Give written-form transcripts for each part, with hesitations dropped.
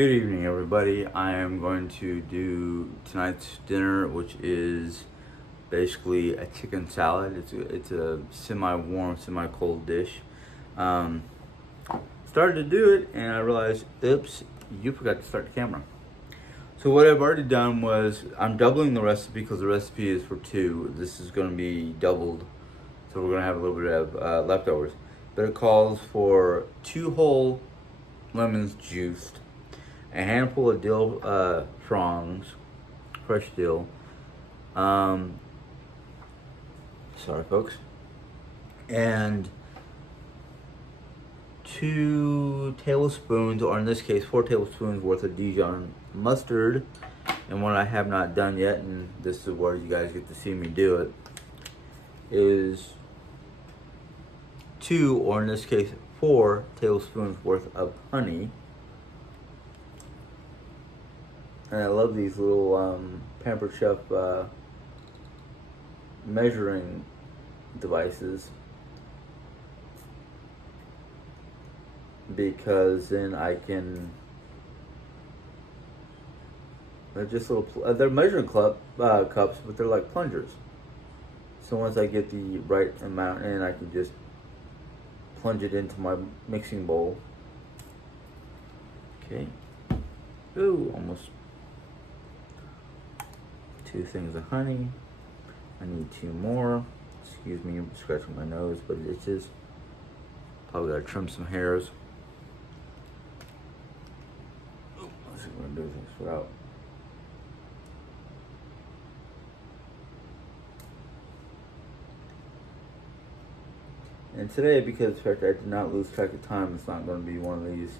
Good evening, everybody. I am going to do tonight's dinner, which is basically a chicken salad. It's a semi-warm, semi-cold dish. Started to do it, and I realized, oops, you forgot to start the camera. So what I've already done was I'm doubling the recipe because the recipe is for two. This is going to be doubled, so we're going to have a little bit of leftovers. But it calls for 2 whole lemons juiced, a handful of dill fronds, fresh dill. Sorry, folks. And 2 tablespoons, or in this case, 4 tablespoons worth of Dijon mustard. And what I have not done yet, and this is where you guys get to see me do it, is 2, or in this case, 4 tablespoons worth of honey. And I love these little Pampered Chef measuring devices, because then I can, they're just little, they're measuring cups, but they're like plungers. So once I get the right amount in, I can just plunge it into my mixing bowl. Okay. Ooh, almost. 2 things of honey. I need 2 more. Excuse me, I'm scratching my nose, but it itches. Probably gotta trim some hairs. Let's see what I'm gonna do this without. And today, because of the fact that I did not lose track of time, it's not going to be one of these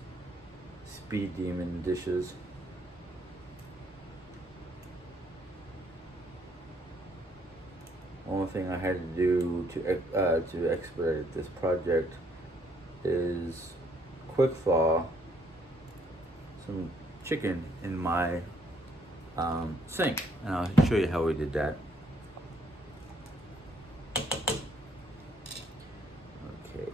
speed demon dishes. Only thing I had to do to expedite this project is quick thaw some chicken in my sink, and I'll show you how we did that. Okay,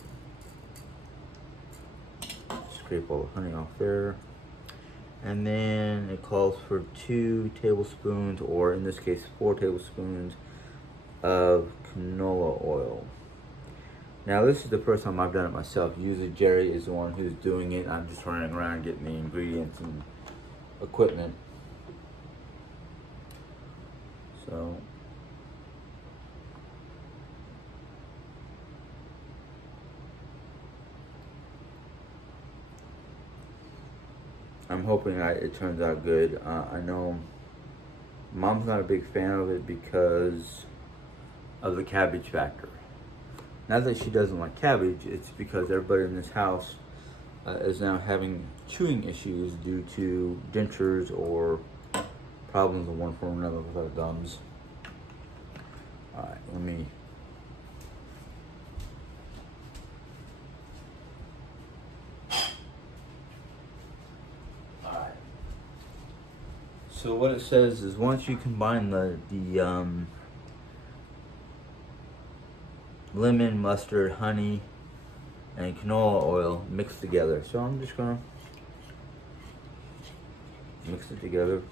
scrape all the honey off there, and then it calls for 2 tablespoons, or in this case 4 tablespoons of canola oil. Now this is the first time I've done it myself. Usually Jerry is the one who's doing it. I'm just running around getting the ingredients and equipment. So I'm hoping it turns out good. I know Mom's not a big fan of it because of the cabbage factor. Not that she doesn't like cabbage, it's because everybody in this house is now having chewing issues due to dentures or problems of one form or another with our gums. Alright, let me. Alright. So what it says is once you combine the lemon, mustard, honey, and canola oil mixed together. So I'm just gonna mix it together.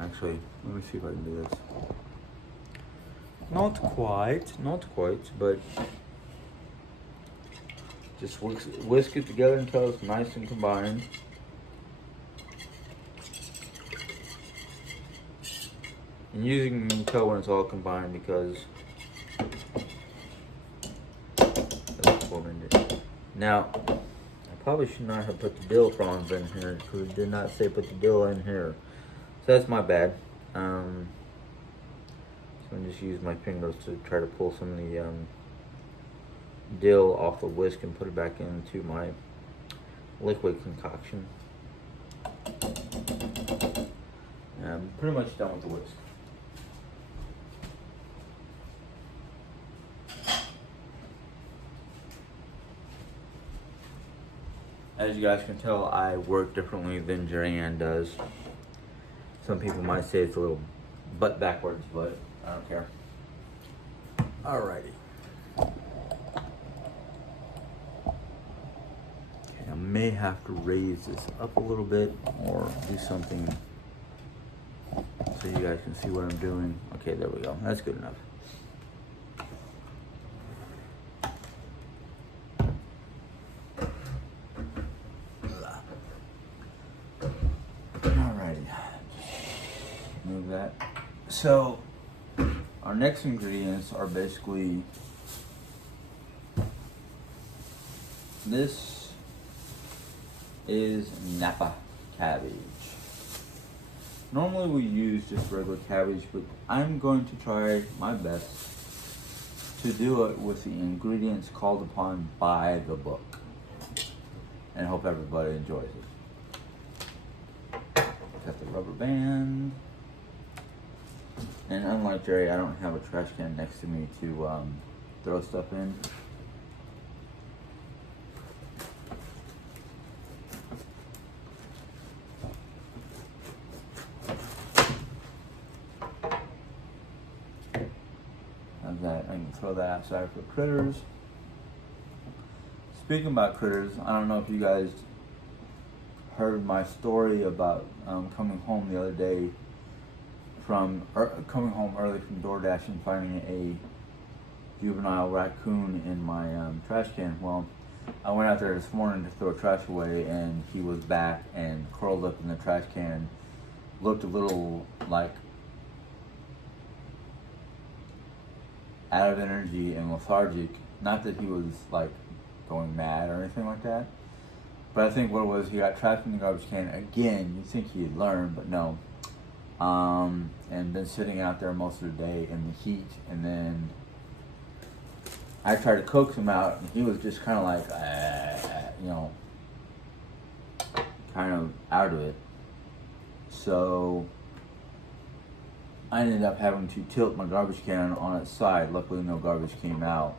Actually, let me see if I can do this. Not quite, but just whisk it together until it's nice and combined. And using you can tell when it's all combined because that's 4 minutes. Now, I probably should not have put the dill fronds in here because it did not say put the dill in here. So that's my bad. So I'm just use my fingers to try to pull some of the dill off the whisk and put it back into my liquid concoction. And I'm pretty much done with the whisk. As you guys can tell, I work differently than Jerry Ann does. Some people might say it's a little butt backwards, but I don't care. Alrighty. may have to raise this up a little bit or do something so you guys can see what I'm doing. Okay, there we go. That's good enough. Alrighty. Move that. So, our next ingredients are basically this is Napa cabbage. Normally we use just regular cabbage, but I'm going to try my best to do it with the ingredients called upon by the book, and hope everybody enjoys it. Got the rubber band, and unlike Jerry, I don't have a trash can next to me to throw stuff in. That I can throw that outside for critters. Speaking about critters, I don't know if you guys heard my story about coming home the other day coming home early from DoorDash and finding a juvenile raccoon in my trash can. Well, I went out there this morning to throw trash away, and he was back and curled up in the trash can. Looked a little like out of energy and lethargic. Not that he was like going mad or anything like that, but I think what it was, he got trapped in the garbage can again. You'd think he'd learn, but no. And been sitting out there most of the day in the heat, and then I tried to coax him out, and he was just kind of like, you know, kind of out of it. So I ended up having to tilt my garbage can on its side. Luckily, no garbage came out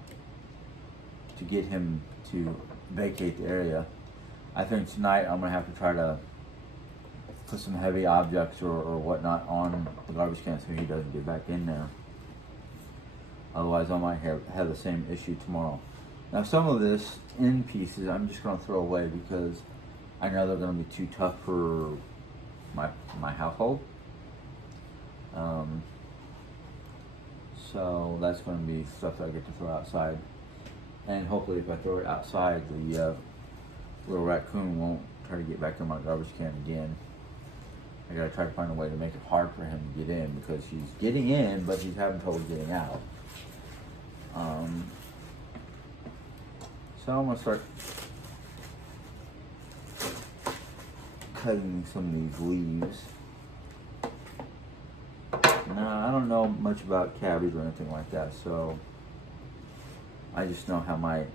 to get him to vacate the area. I think tonight I'm going to have to try to put some heavy objects or whatnot on the garbage can so he doesn't get back in there. Otherwise, I might have the same issue tomorrow. Now, some of this in pieces I'm just going to throw away because I know they're going to be too tough for my household. So that's going to be stuff that I get to throw outside, and hopefully if I throw it outside, the little raccoon won't try to get back in my garbage can again. I gotta try to find a way to make it hard for him to get in, because he's getting in but he's having trouble getting out. So I'm gonna start cutting some of these leaves. Now, I don't know much about cabbage or anything like that, so I just know how my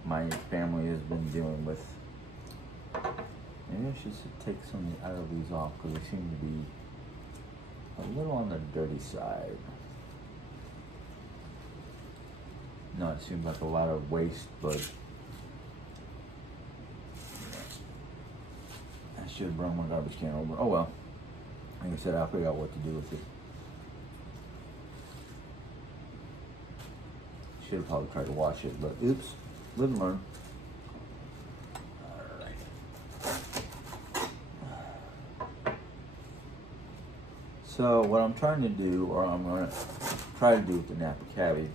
family has been dealing with. Maybe I should take some of the other leaves off because they seem to be a little on the dirty side. No, it seems like a lot of waste, but I should have brought my garbage can over. Oh well, like I said, I'll figure out what to do with it. Should have probably tried to wash it, but oops, live and learn. So what I'm trying to do, or I'm going to try to do with the Napa cabbage,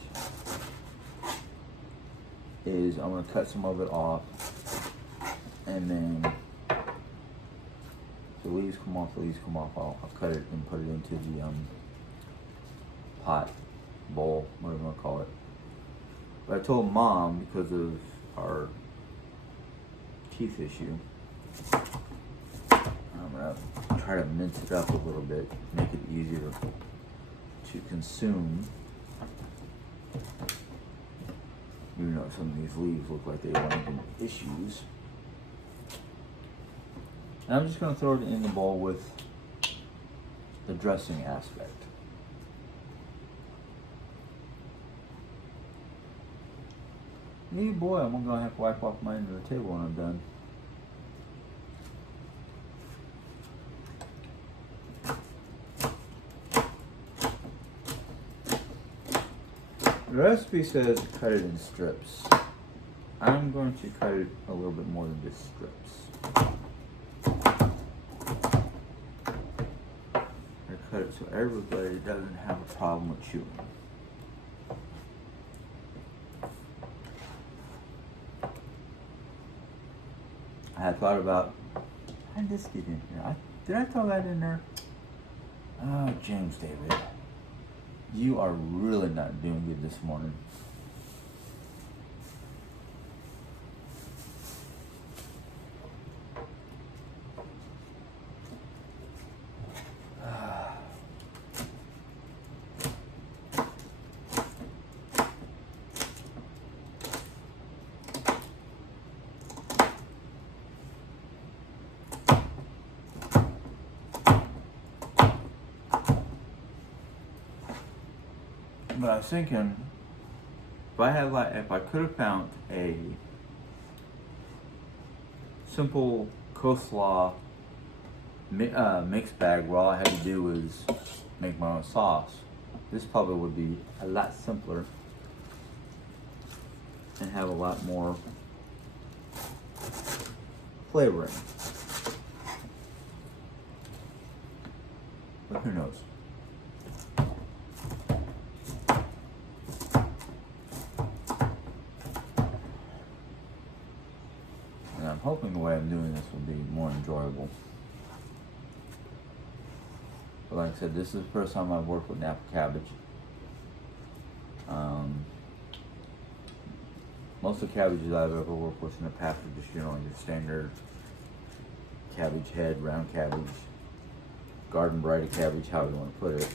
is I'm going to cut some of it off, and then the leaves come off, I'll cut it and put it into the pot, bowl, whatever you want to call it. But I told Mom, because of our teeth issue, I'm going to try to mince it up a little bit, make it easier to consume. Even though some of these leaves look like they want to give me issues. And I'm just going to throw it in the bowl with the dressing aspect. Boy, I'm going to have to wipe off my end of the table when I'm done. The recipe says cut it in strips. I'm going to cut it a little bit more than just strips. I cut it so everybody doesn't have a problem with chewing. I had thought about, how did this get in here? Did I throw that in there? Oh, James David, you are really not doing good this morning. But I was thinking, if I could have found a simple coleslaw mixed bag where all I had to do was make my own sauce, this probably would be a lot simpler and have a lot more flavoring. But who knows? And I'm hoping the way I'm doing this will be more enjoyable. But like I said, this is the first time I've worked with Napa cabbage. Most of the cabbages I've ever worked with in the past are just, your standard cabbage head, round cabbage, garden variety cabbage, however you want to put it.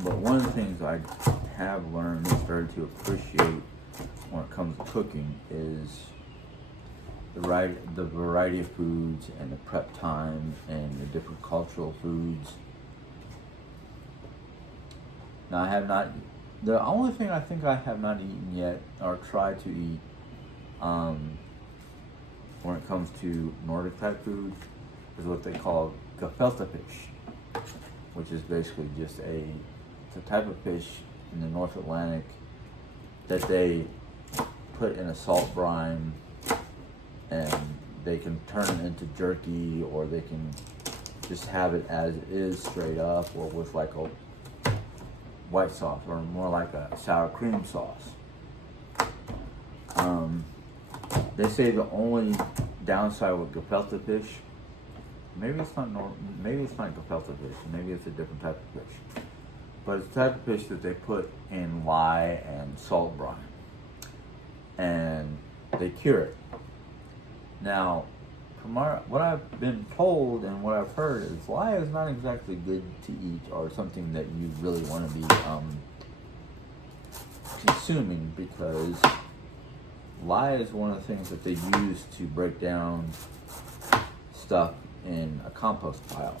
But one of the things I have learned and started to appreciate when it comes to cooking is the variety of foods and the prep time and the different cultural foods. Now I have not, the only thing I think I have not eaten yet or tried to eat when it comes to Nordic type food is what they call gefilte fish, which is basically just it's a type of fish in the North Atlantic that they put in a salt brine, and they can turn it into jerky, or they can just have it as it is straight up, or with like a white sauce, or more like a sour cream sauce. They say the only downside with gefilte fish, maybe it's not gefilte fish, maybe it's a different type of fish, but it's the type of fish that they put in lye and salt brine, and they cure it. Now, from what I've been told and what I've heard is lye is not exactly good to eat, or something that you really want to be consuming, because lye is one of the things that they use to break down stuff in a compost pile.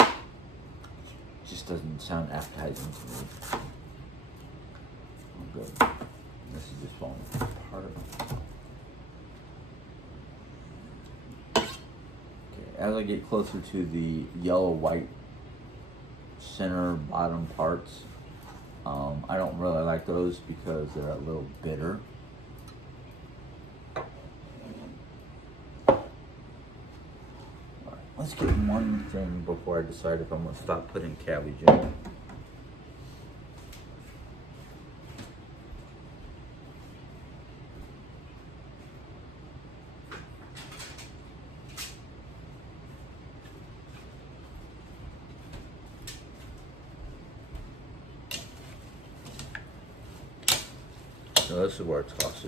It just doesn't sound appetizing to me. Oh, good. This is just falling apart. Okay, as I get closer to the yellow-white center bottom parts, I don't really like those because they're a little bitter. Let's get one thing before I decide if I'm going to stop putting cabbage in. So this is where it's tossed.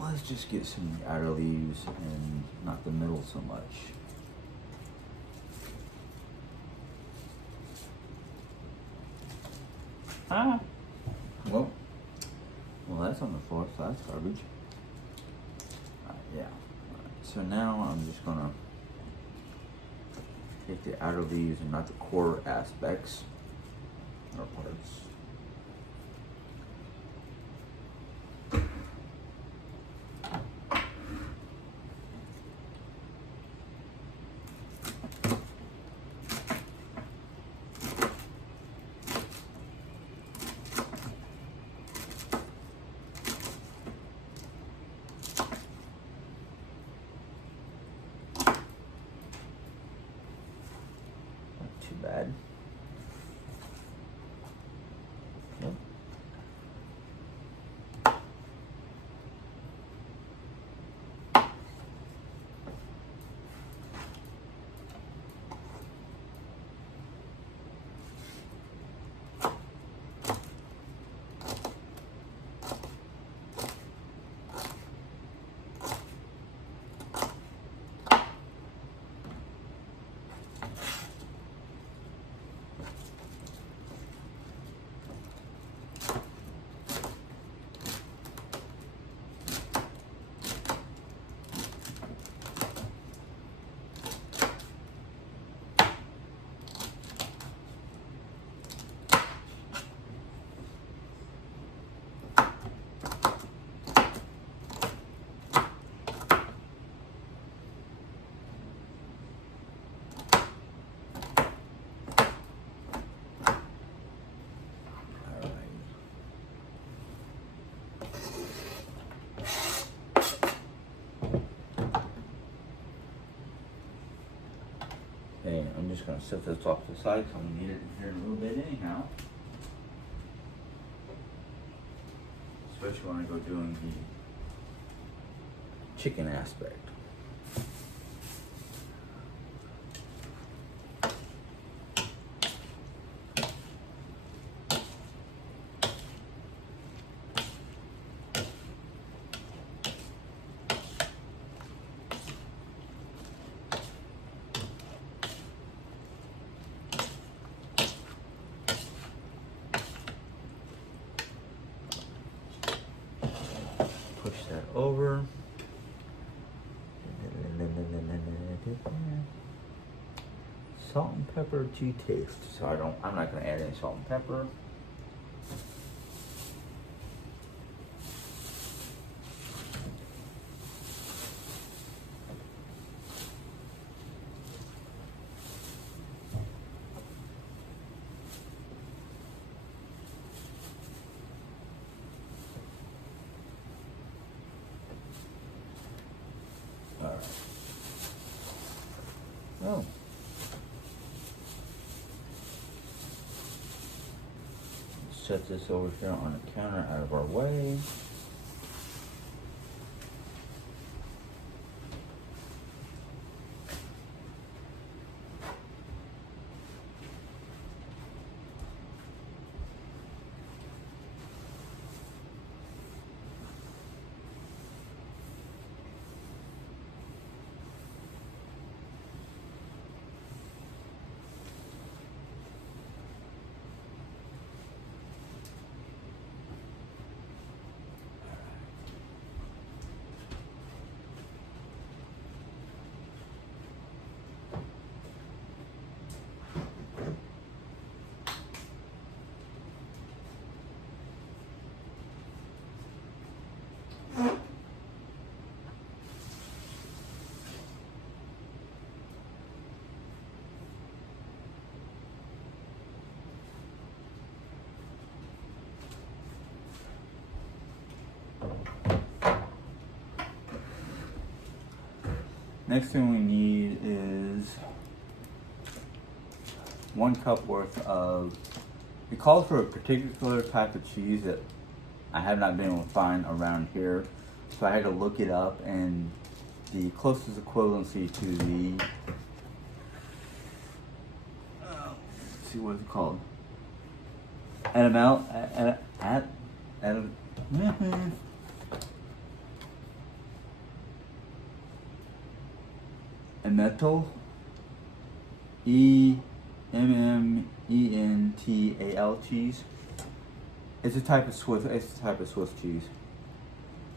Let's just get some outer leaves and not the middle so much. Well, that's on the floor, so that's garbage. Alright, Yeah. So now I'm just gonna take the outer leaves and not the core aspects or parts. Too bad. Okay. Okay, I'm just going to set this off to the side because I'm going to need it here in a little bit anyhow. Especially when I go doing the chicken aspect. Push that over. Salt and pepper to taste. So I'm not going to add any salt and pepper. All right. Oh. Set this over here on the counter out of our way. Next thing we need is 1 cup worth of, it calls for a particular type of cheese that I have not been able to find around here. So I had to look it up, and the closest equivalency to the, let's see what it's called. Emmental, Emmental cheese. It's a type of Swiss cheese,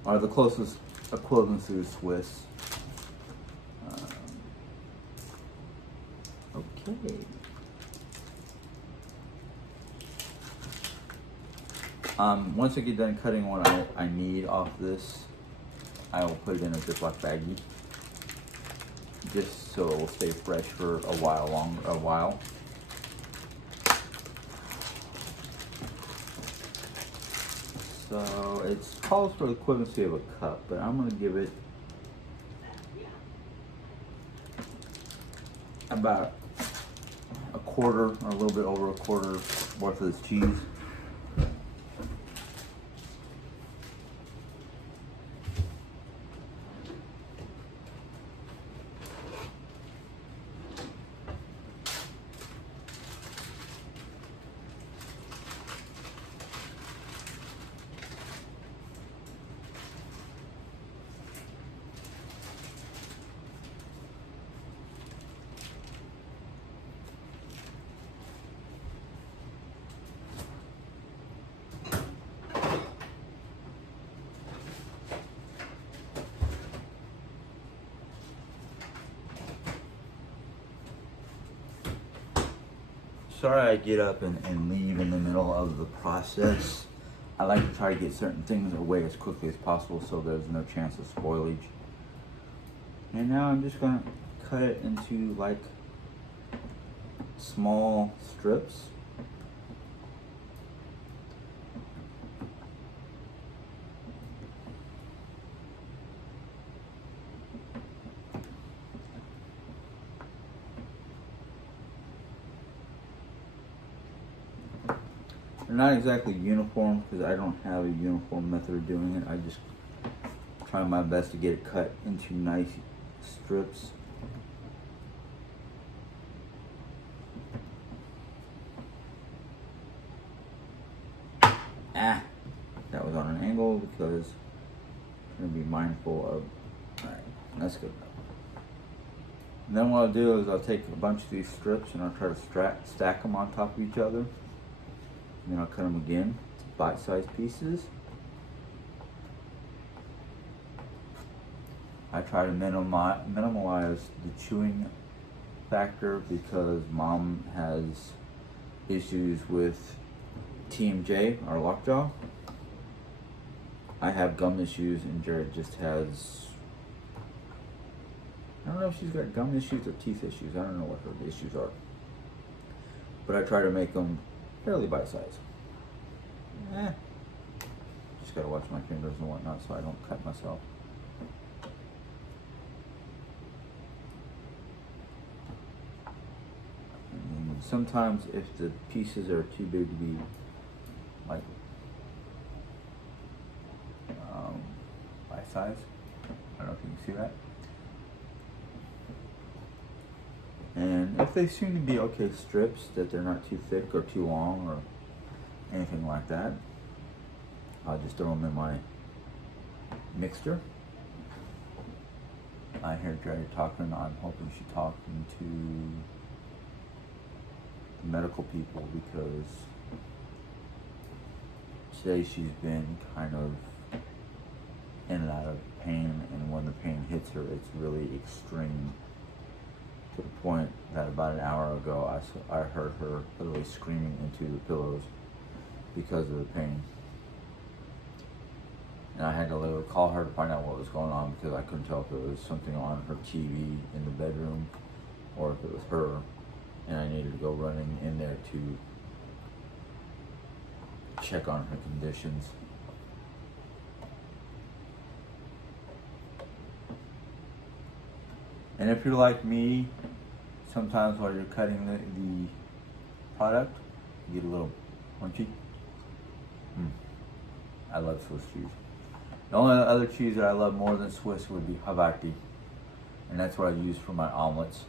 or the closest equivalent to Swiss. Okay. Once I get done cutting what I need off this, I will put it in a Ziploc baggie, just so it will stay fresh for a while. So it calls for the equivalency of a cup, but I'm gonna give it about a quarter, or a little bit over a quarter worth of this cheese. Sorry I get up and leave in the middle of the process. I like to try to get certain things away as quickly as possible so there's no chance of spoilage. And now I'm just gonna cut it into like small strips. They're not exactly uniform because I don't have a uniform method of doing it. I just try my best to get it cut into nice strips. That was on an angle because I'm gonna be mindful of. Alright, that's good enough. And then what I'll do is I'll take a bunch of these strips and I'll try to stack them on top of each other. And then I'll cut them again to bite-sized pieces. I try to minimize the chewing factor because Mom has issues with TMJ, our lockjaw. I have gum issues and Jared just has, I don't know if she's got gum issues or teeth issues. I don't know what her issues are. But I try to make them fairly bite-sized. Just gotta watch my fingers and whatnot so I don't cut myself. And sometimes if the pieces are too big to be like bite-sized, I don't know if you can see that. And if they seem to be okay strips, that they're not too thick or too long or anything like that, I'll just throw them in my mixture. I hear Jerry talking. I'm hoping she's talking to the medical people because today she's been kind of in and out of pain, and when the pain hits her, it's really extreme. To the point that about an hour ago, I heard her literally screaming into the pillows because of the pain. And I had to literally call her to find out what was going on because I couldn't tell if it was something on her TV in the bedroom or if it was her. And I needed to go running in there to check on her conditions. And if you're like me, sometimes while you're cutting the product, you get a little crunchy. I love Swiss cheese. The only other cheese that I love more than Swiss would be Havarti. And that's what I use for my omelets,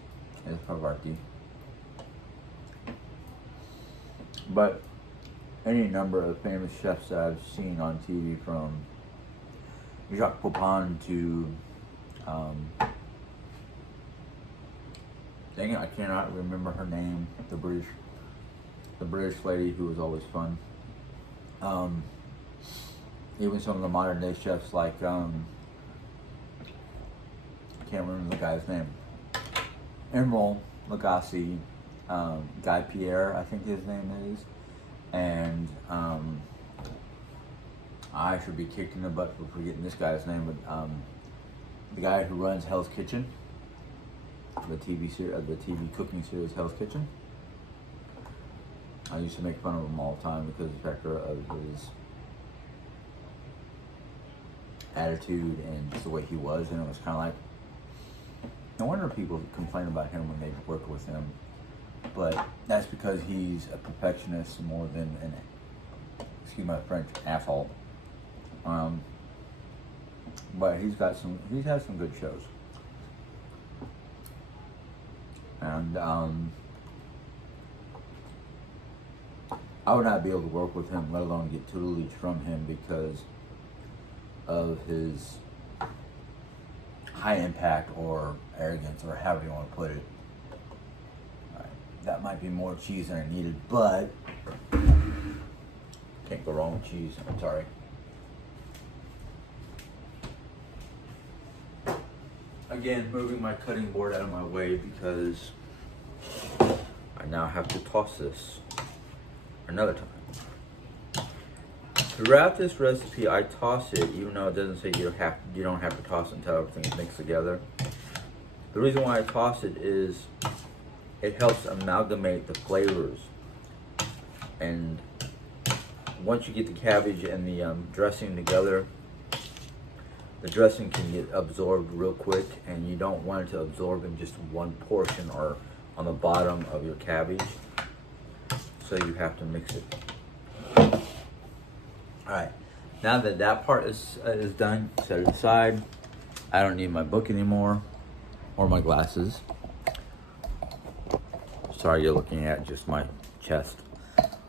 is Havarti. But any number of famous chefs that I've seen on TV, from Jacques Pepin to dang it, I cannot remember her name. The British lady who was always fun. Even some of the modern day chefs like can't remember the guy's name. Emerald Lagasse, Guy Pierre, I think his name is, and I should be kicked in the butt for forgetting this guy's name, but the guy who runs Hell's Kitchen, the TV cooking series Hell's Kitchen. I used to make fun of him all the time because of the factor of his attitude and just the way he was, and it was kind of like, no wonder people complain about him when they work with him, but that's because he's a perfectionist more than an, excuse my French, asshole. But he's had some good shows, and I would not be able to work with him, let alone get tutelage from him, because of his high impact or arrogance, or however you want to put it. Right. That might be more cheese than I needed, but can't go wrong with cheese. I'm sorry. Again, moving my cutting board out of my way because I now have to toss this another time. Throughout this recipe, I toss it, even though it doesn't say you don't have to toss it until everything's mixed together. The reason why I toss it is it helps amalgamate the flavors, and once you get the cabbage and the dressing together, the dressing can get absorbed real quick, and you don't want it to absorb in just one portion or on the bottom of your cabbage, so you have to mix it. Alright, now that that part is done, set it aside. I don't need my book anymore, or my glasses. Sorry, you're looking at just my chest.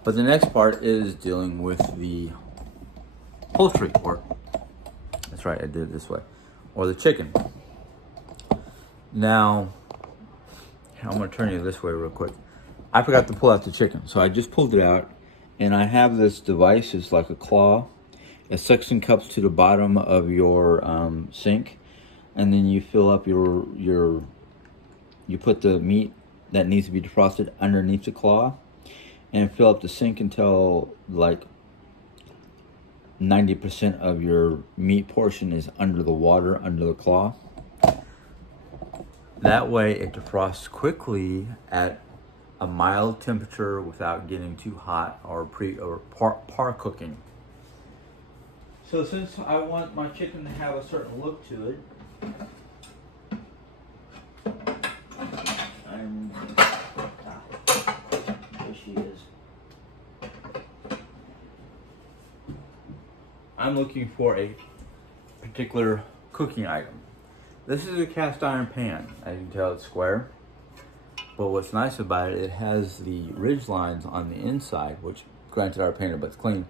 But the next part is dealing with the poultry, or that's right, I did it this way, or the chicken. Now, I'm gonna turn you this way real quick. I forgot to pull out the chicken, so I just pulled it out, and I have this device. It's like a claw. It suction cups to the bottom of your sink, and then you fill up you put the meat that needs to be defrosted underneath the claw, and fill up the sink until like 90% of your meat portion is under the water, under the claw. That way it defrosts quickly at a mild temperature without getting too hot or par cooking. So since I want my chicken to have a certain look to it, there she is. I'm looking for a particular cooking item. This is a cast iron pan. As you can tell, it's square. But what's nice about it, it has the ridge lines on the inside, which granted are painted, but it's clean.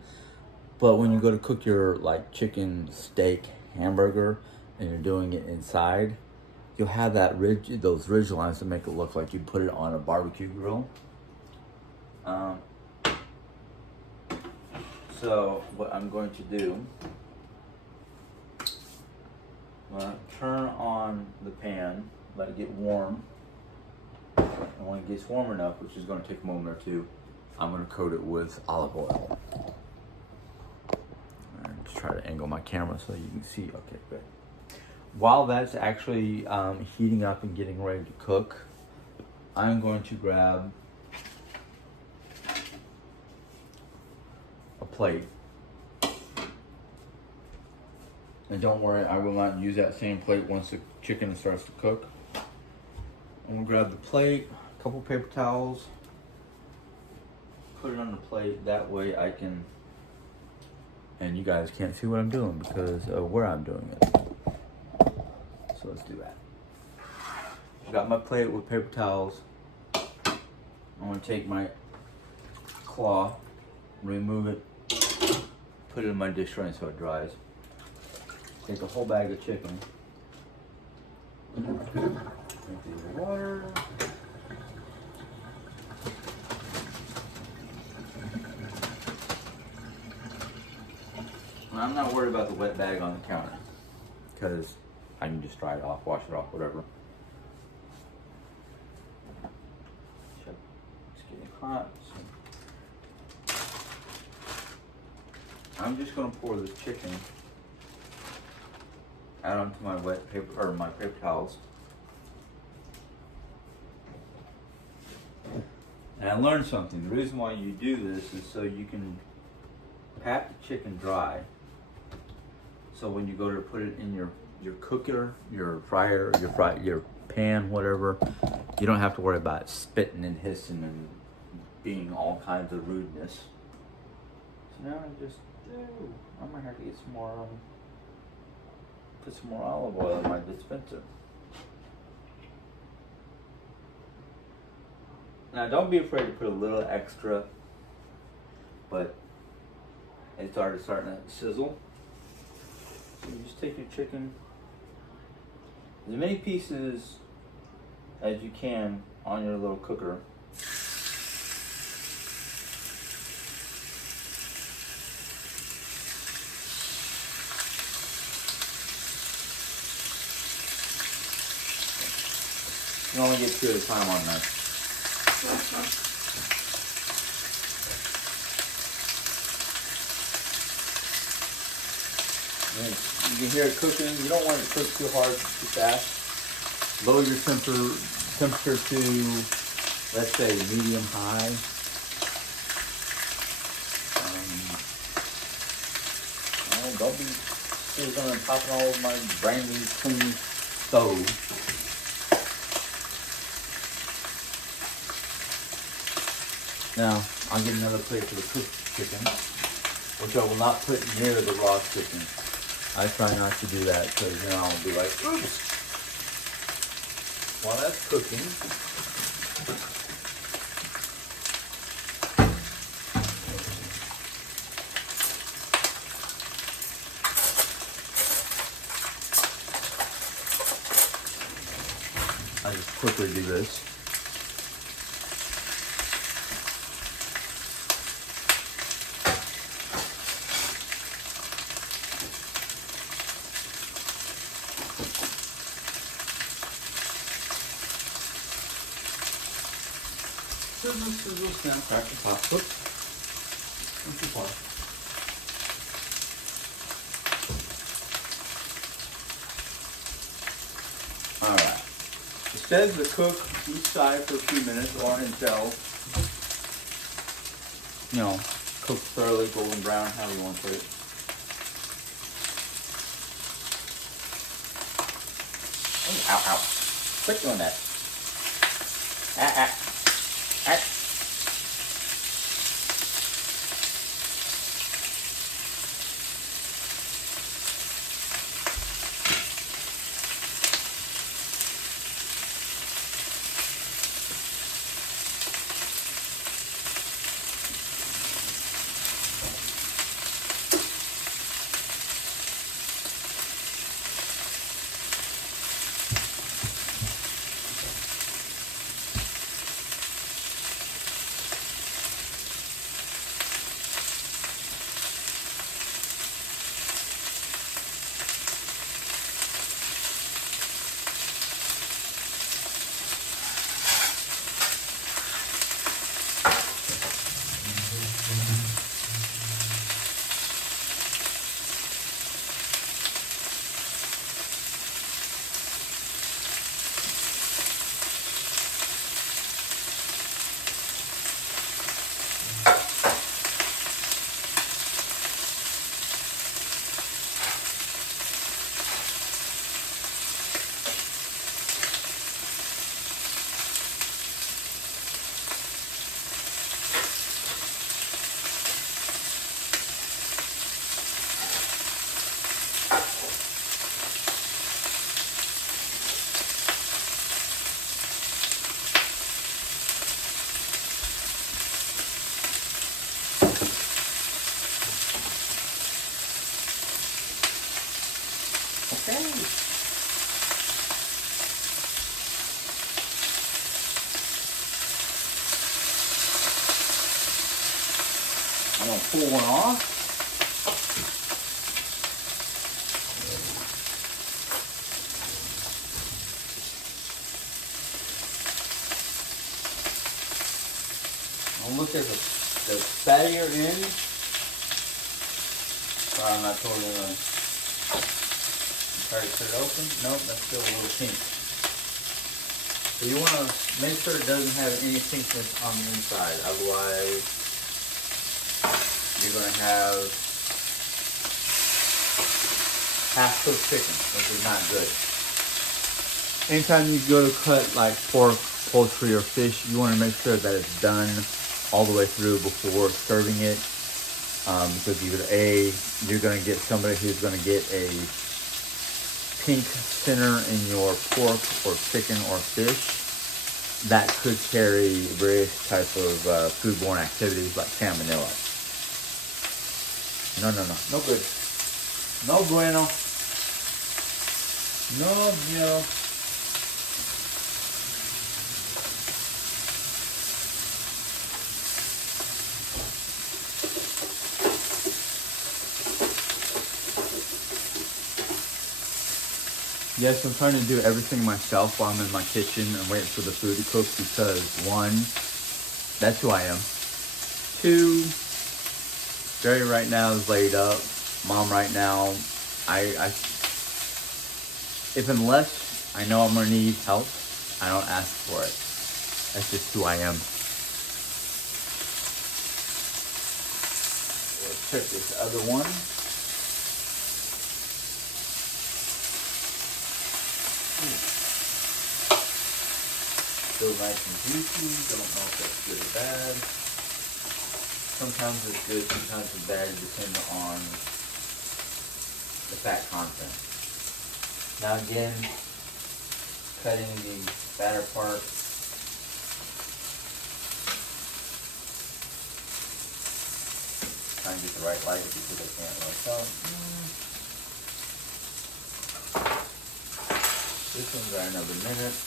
But when you go to cook your like chicken, steak, hamburger, and you're doing it inside, you'll have those ridge lines to make it look like you put it on a barbecue grill. So what I'm going to do, I'm going to turn on the pan, let it get warm. And when it gets warm enough, which is going to take a moment or two, I'm going to coat it with olive oil. And just try to angle my camera so you can see. Okay, good. While that's actually heating up and getting ready to cook, I'm going to grab a plate. And don't worry, I will not use that same plate once the chicken starts to cook. I'm gonna grab the plate, a couple paper towels, put it on the plate. That way I can, and you guys can't see what I'm doing because of where I'm doing it. So let's do that. I got my plate with paper towels. I'm gonna take my claw, remove it, put it in my dish tray so it dries. Take a whole bag of chicken. Empty the water. I'm not worried about the wet bag on the counter because I can just dry it off, wash it off, whatever. It's getting hot. So I'm just gonna pour the chicken out onto my wet paper, or my paper towels. And I learned something. The reason why you do this is so you can pat the chicken dry. So when you go to put it in your cooker, your fryer, your pan, whatever, you don't have to worry about spitting and hissing and being all kinds of rudeness. So now I might have to get some more, put some more olive oil in my dispenser. Now don't be afraid to put a little extra, but it's already starting to sizzle. So you just take your chicken, as many pieces as you can on your little cooker. You only get 2 at a time on that. You can hear it cooking. You don't want it to cook too hard, too fast. Lower your temperature to, let's say, medium high. Don't be sizzling and popping all over my brand new clean stove. Now, I'll get another plate for the cooked chicken, which I will not put near the raw chicken. I try not to do that because then I'll be like, oops. While that's cooking, I just quickly do this. Sizzle, snap, crackle, pop. Whoops. Not too far. Alright. It says to cook each side for a few minutes or until, cook thoroughly golden brown, however you want to put it. Oh, ow, ow. Quit doing that. I'm going to pull one off. the fattier end. Sorry, I'm not totally gonna try to cut it open. Nope, that's still a little pink. So you want to make sure it doesn't have any pinkness on the inside. Otherwise, you're going to have half-cooked chicken, which is not good. Anytime you go to cut like pork, poultry, or fish, you want to make sure that it's done all the way through before serving it. Because either A, you're going to get somebody who's going to get a pink center in your pork or chicken or fish that could carry various types of foodborne activities like salmonella. No, no good. No bueno. No bueno. Yes, I'm trying to do everything myself while I'm in my kitchen and waiting for the food to cook because, one, that's who I am. Two, Jerry right now is laid up. Mom right now, if unless I know I'm gonna need help, I don't ask for it. That's just who I am. Let's check this other one. Still nice and juicy. Don't know if that's good or bad. Sometimes it's good, sometimes it's bad, depending on the fat content. Now again, cutting the fatter part. Trying to get the right light because I can't really tell. This one's got another minute.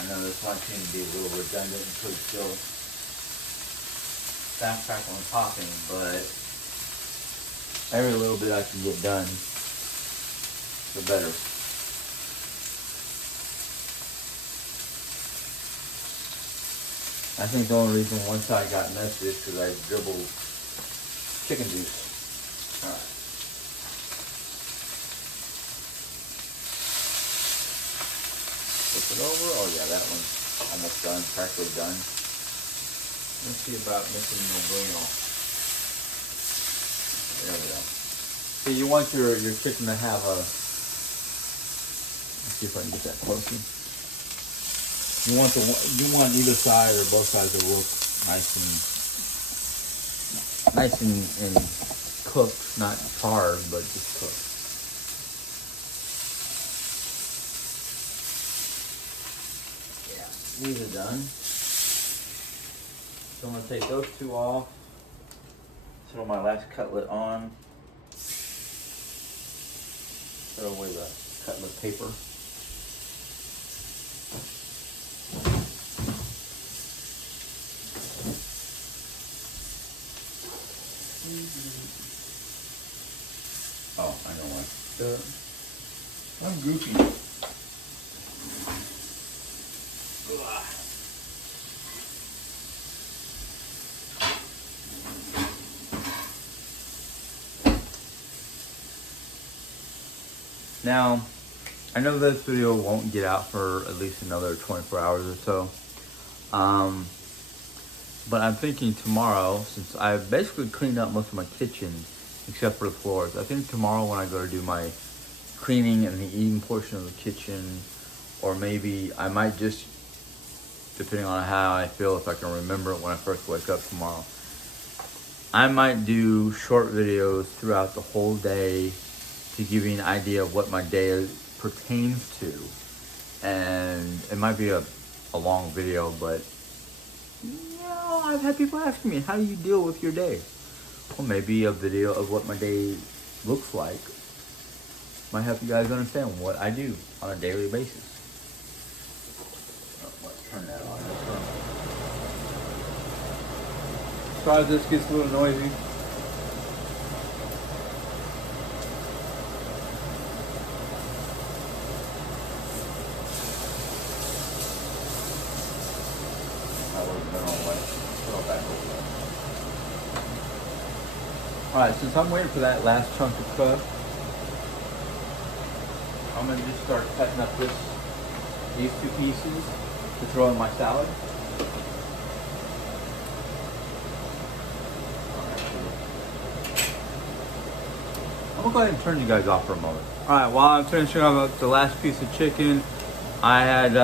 I know this might seem to be a little redundant and could still fast crackle and popping, but every little bit I can get done, the better. I think the only reason one side got messy is because I dribbled chicken juice. Alright. Flip it over. Oh yeah, that one's almost done, practically done. Let's see about missing the bueno. There we go. So you want your chicken to have a, let's see if I can get that closer. You want either side or both sides to look nice and cooked, not charred, but just cooked. Yeah, these are done. So I'm gonna take those two off. Throw my last cutlet on. Throw away the cutlet paper. Oh, I know why. I'm goofy. Now, I know this video won't get out for at least another 24 hours or so. But I'm thinking tomorrow, since I've basically cleaned up most of my kitchen, except for the floors. I think tomorrow when I go to do my cleaning and the eating portion of the kitchen, or maybe I might just, depending on how I feel, if I can remember it when I first wake up tomorrow, I might do short videos throughout the whole day to give you an idea of what my day pertains to. And it might be a long video, but I've had people ask me, how do you deal with your day? Well, maybe a video of what my day looks like might help you guys understand what I do on a daily basis. Oh, let's turn that on. Sorry if this gets a little noisy. Alright, since I'm waiting for that last chunk to cook, I'm going to just start cutting up these two pieces to throw in my salad. I'm going to go ahead and turn you guys off for a moment. Alright, while I'm finishing up the last piece of chicken, I had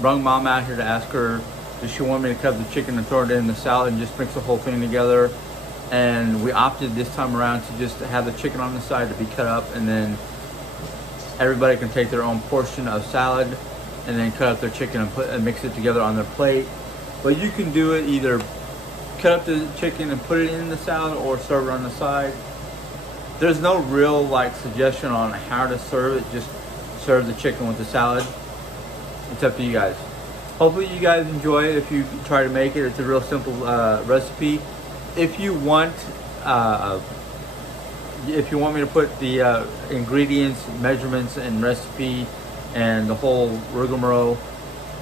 rung Mom out here to ask her if she wanted me to cut the chicken and throw it in the salad and just mix the whole thing together. And we opted this time around to just have the chicken on the side to be cut up, and then everybody can take their own portion of salad and then cut up their chicken and mix it together on their plate. But you can do it either cut up the chicken and put it in the salad or serve it on the side. There's no real suggestion on how to serve it. Just serve the chicken with the salad. It's up to you guys. Hopefully you guys enjoy it if you try to make it. It's a real simple recipe. If you want me to put the ingredients, measurements, and recipe, and the whole rigmarole,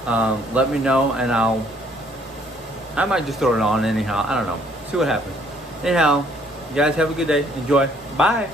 let me know, and I might just throw it on anyhow. I don't know. See what happens. Anyhow, you guys have a good day. Enjoy. Bye.